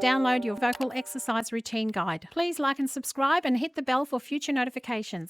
to download your vocal exercise routine guide. Please like and subscribe and hit the bell for future notifications.